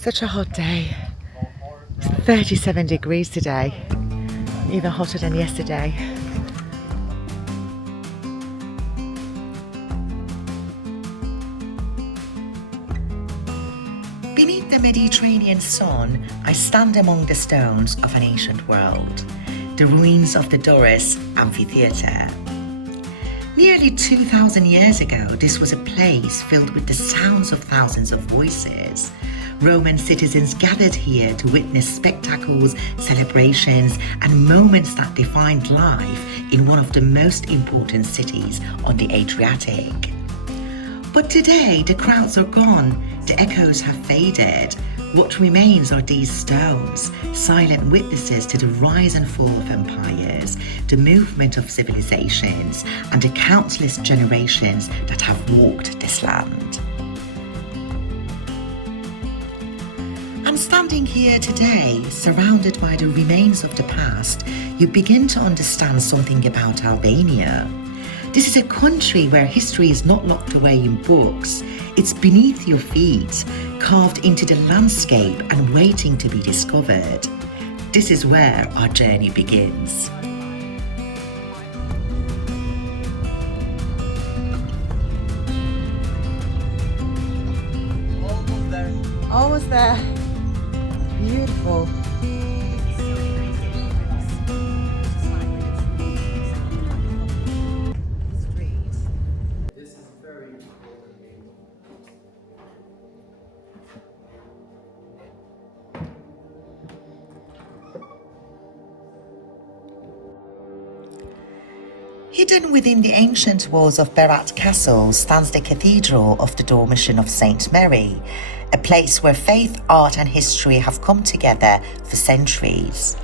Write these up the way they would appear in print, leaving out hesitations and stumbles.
Such a hot day. It's 37 degrees today, even hotter than yesterday. Beneath the Mediterranean sun, I stand among the stones of an ancient world, the ruins of the Durrës amphitheatre. Nearly 2,000 years ago, this was a place filled with the sounds of thousands of voices. Roman citizens gathered here to witness spectacles, celebrations, and moments that defined life in one of the most important cities on the Adriatic. But today, the crowds are gone, the echoes have faded. What remains are these stones, silent witnesses to the rise and fall of empires, the movement of civilizations, and the countless generations that have walked this land. And standing here today, surrounded by the remains of the past, you begin to understand something about Albania. This is a country where history is not locked away in books. It's beneath your feet, carved into the landscape and waiting to be discovered. This is where our journey begins. Almost there. Almost there. Beautiful. Hidden within the ancient walls of Berat Castle stands the Cathedral of the Dormition of St. Mary, a place where faith, art and history have come together for centuries.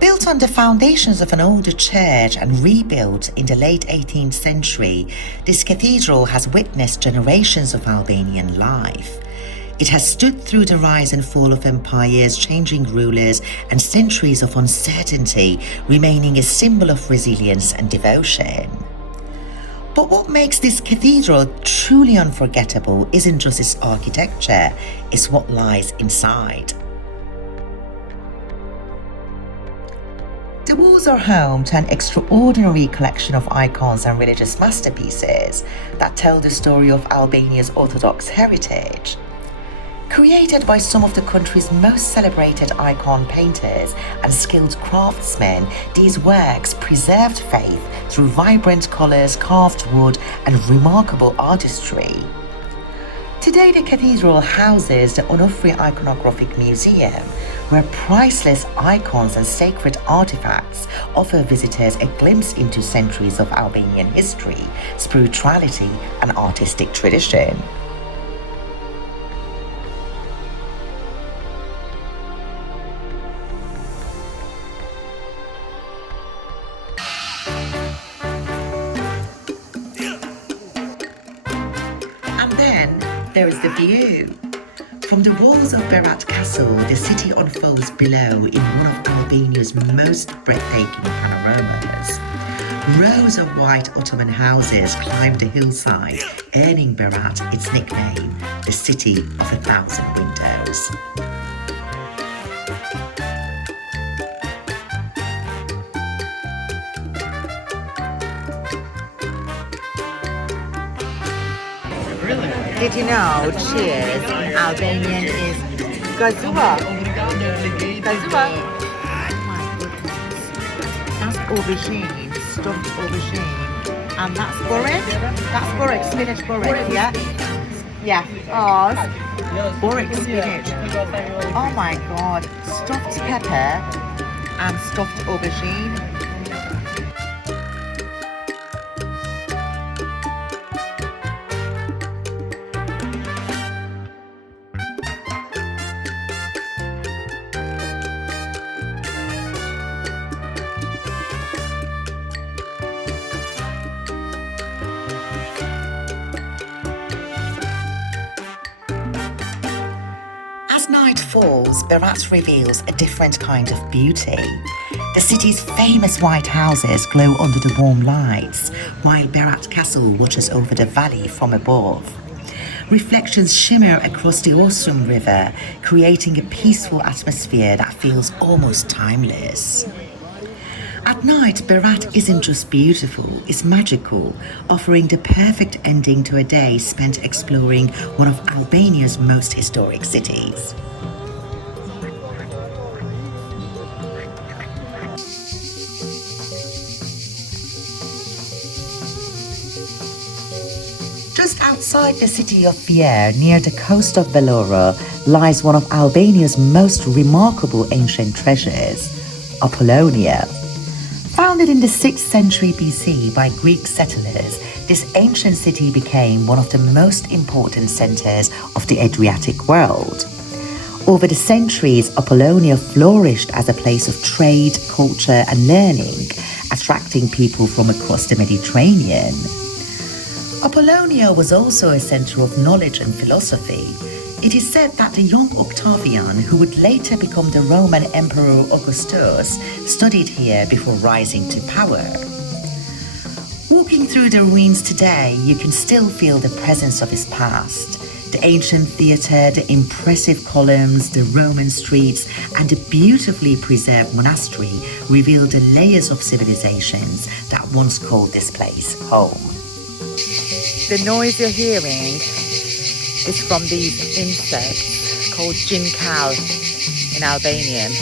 Built on the foundations of an older church and rebuilt in the late 18th century, this cathedral has witnessed generations of Albanian life. It has stood through the rise and fall of empires, changing rulers, and centuries of uncertainty, remaining a symbol of resilience and devotion. But what makes this cathedral truly unforgettable isn't just its architecture, it's what lies inside. The walls are home to an extraordinary collection of icons and religious masterpieces that tell the story of Albania's Orthodox heritage. Created by some of the country's most celebrated icon painters and skilled craftsmen, these works preserved faith through vibrant colours, carved wood, and remarkable artistry. Today, the cathedral houses the Onufri Iconographic Museum, where priceless icons and sacred artifacts offer visitors a glimpse into centuries of Albanian history, spirituality, and artistic tradition. There is the view. From the walls of Berat Castle, the city unfolds below in one of Albania's most breathtaking panoramas. Rows of white Ottoman houses climb the hillside, earning Berat its nickname, the City of 1,000 Windows. Did you know cheers in Albanian is gazua? Gazua. Oh my goodness. That's aubergine, stuffed aubergine. And that's borek? That's borek, spinach borek, yeah? Yeah. Oh, borek spinach. Oh my god. Stuffed pepper and stuffed aubergine. As night falls, Berat reveals a different kind of beauty. The city's famous white houses glow under the warm lights, while Berat Castle watches over the valley from above. Reflections shimmer across the Osum River, creating a peaceful atmosphere that feels almost timeless. At night, Berat isn't just beautiful, it's magical, offering the perfect ending to a day spent exploring one of Albania's most historic cities. Just outside the city of Fier, near the coast of Vlorë, lies one of Albania's most remarkable ancient treasures, Apollonia. Founded in the 6th century BC by Greek settlers, this ancient city became one of the most important centers of the Adriatic world. Over the centuries, Apollonia flourished as a place of trade, culture, and learning, attracting people from across the Mediterranean. Apollonia was also a center of knowledge and philosophy. It is said that the young Octavian, who would later become the Roman Emperor Augustus, studied here before rising to power. Walking through the ruins today, you can still feel the presence of his past. The ancient theatre, the impressive columns, the Roman streets, and the beautifully preserved monastery reveal the layers of civilizations that once called this place home. The noise you're hearing is from these insects called jinkal in Albanian.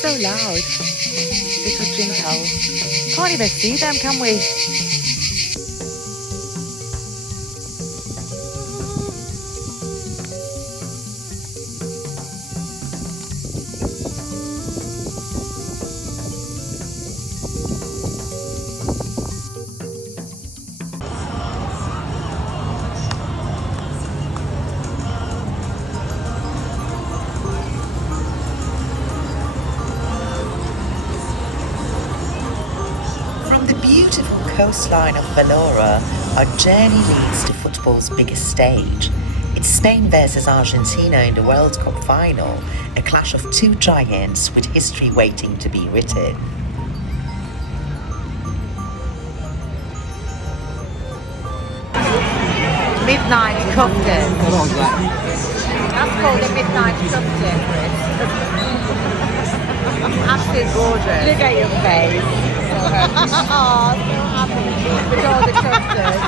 So loud, little jinkal. Can't even see them, can we? Beautiful coastline of Vlorë, our journey leads to football's biggest stage. It's Spain versus Argentina in the World Cup Final, a clash of two giants with history waiting to be written. Midnight cocktail. That's called a midnight cocktail, Chris. Absolutely gorgeous. Look at your face. Oh, so happy with all the chocolate.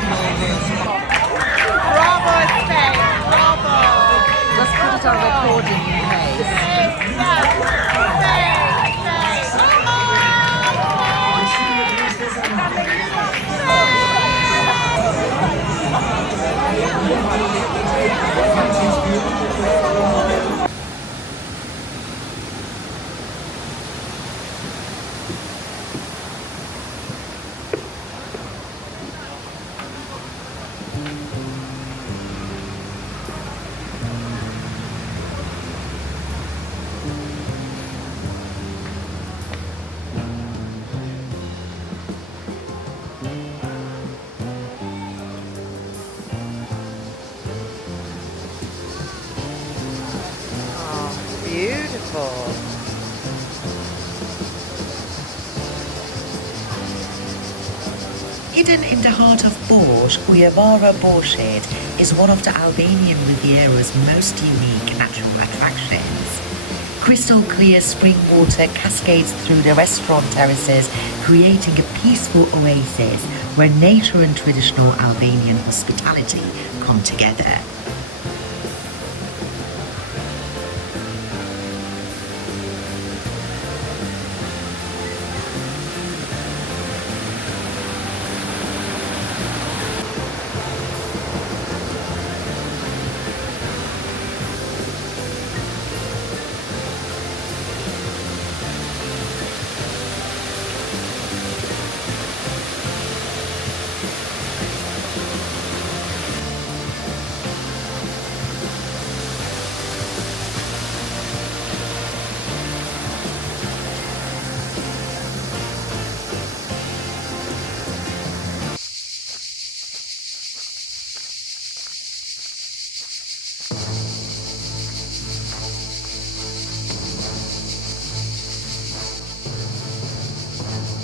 Bravo, Spain! Bravo! Let's put it on recording in case. Beautiful. Hidden in the heart of Borj, Ujevara Borshid is one of the Albanian Riviera's most unique natural attractions. Crystal clear spring water cascades through the restaurant terraces, creating a peaceful oasis where nature and traditional Albanian hospitality come together.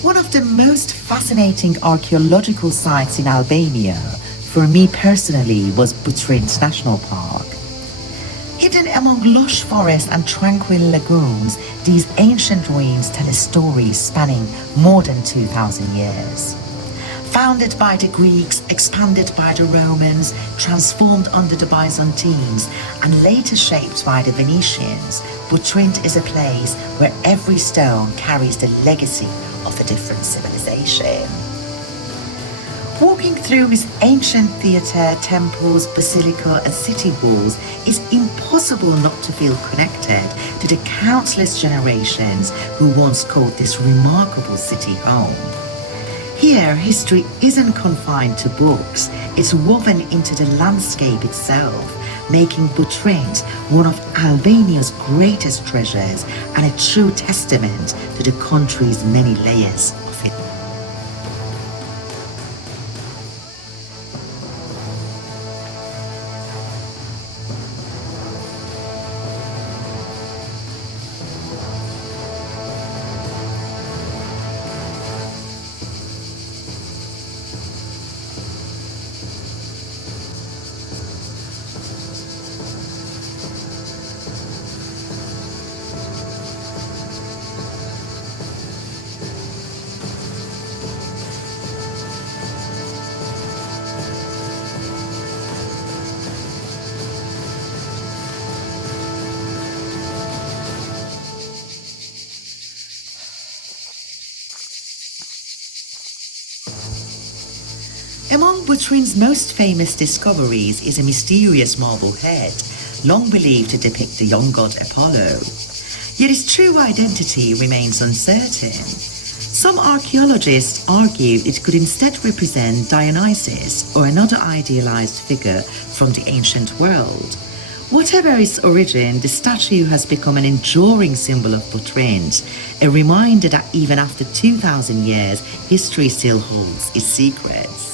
One of the most fascinating archaeological sites in Albania, for me personally was Butrint National Park. Hidden among lush forests and tranquil lagoons, these ancient ruins tell a story spanning more than 2,000 years. Founded by the Greeks, expanded by the Romans, transformed under the Byzantines, and later shaped by the Venetians, Butrint is a place where every stone carries the legacy of a different civilization. Walking through its ancient theatre, temples, basilica and city walls is impossible not to feel connected to the countless generations who once called this remarkable city home. Here, history isn't confined to books, it's woven into the landscape itself, making Butrint one of Albania's greatest treasures and a true testament to the country's many layers of it. Among Butrint's most famous discoveries is a mysterious marble head, long believed to depict the young god Apollo. Yet its true identity remains uncertain. Some archaeologists argue it could instead represent Dionysus or another idealized figure from the ancient world. Whatever its origin, the statue has become an enduring symbol of Butrint, a reminder that even after 2,000 years, history still holds its secrets.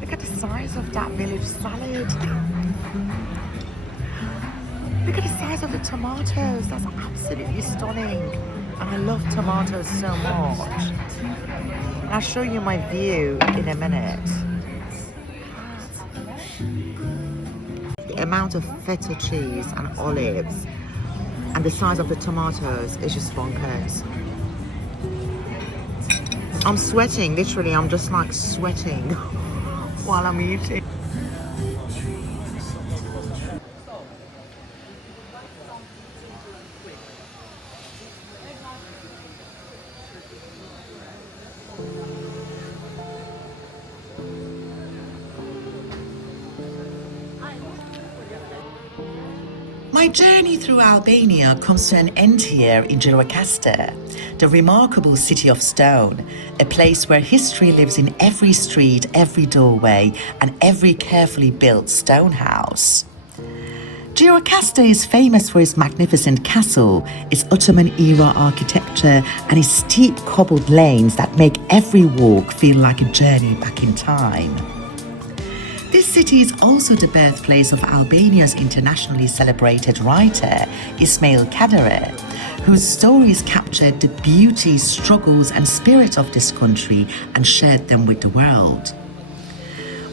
Look at the size of that village salad. Look at the size of the tomatoes. That's absolutely stunning. And I love tomatoes so much. And I'll show you my view in a minute. The amount of feta cheese and olives and the size of the tomatoes is just bonkers. I'm sweating, literally, I'm just like sweating while I'm eating. My journey through Albania comes to an end here in Gjirokaster, the remarkable city of stone, a place where history lives in every street, every doorway, and every carefully built stone house. Gjirokaster is famous for its magnificent castle, its Ottoman-era architecture, and its steep cobbled lanes that make every walk feel like a journey back in time. This city is also the birthplace of Albania's internationally celebrated writer, Ismail Kadare, whose stories captured the beauty, struggles and spirit of this country and shared them with the world.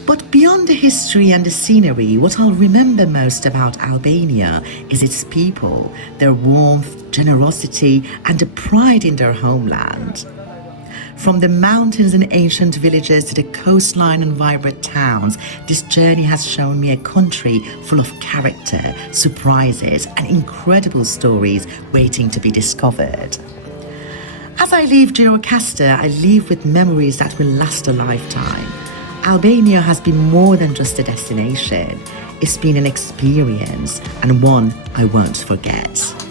But beyond the history and the scenery, what I'll remember most about Albania is its people, their warmth, generosity and the pride in their homeland. From the mountains and ancient villages to the coastline and vibrant towns, this journey has shown me a country full of character, surprises, and incredible stories waiting to be discovered. As I leave Gjirokaster, I leave with memories that will last a lifetime. Albania has been more than just a destination. It's been an experience and one I won't forget.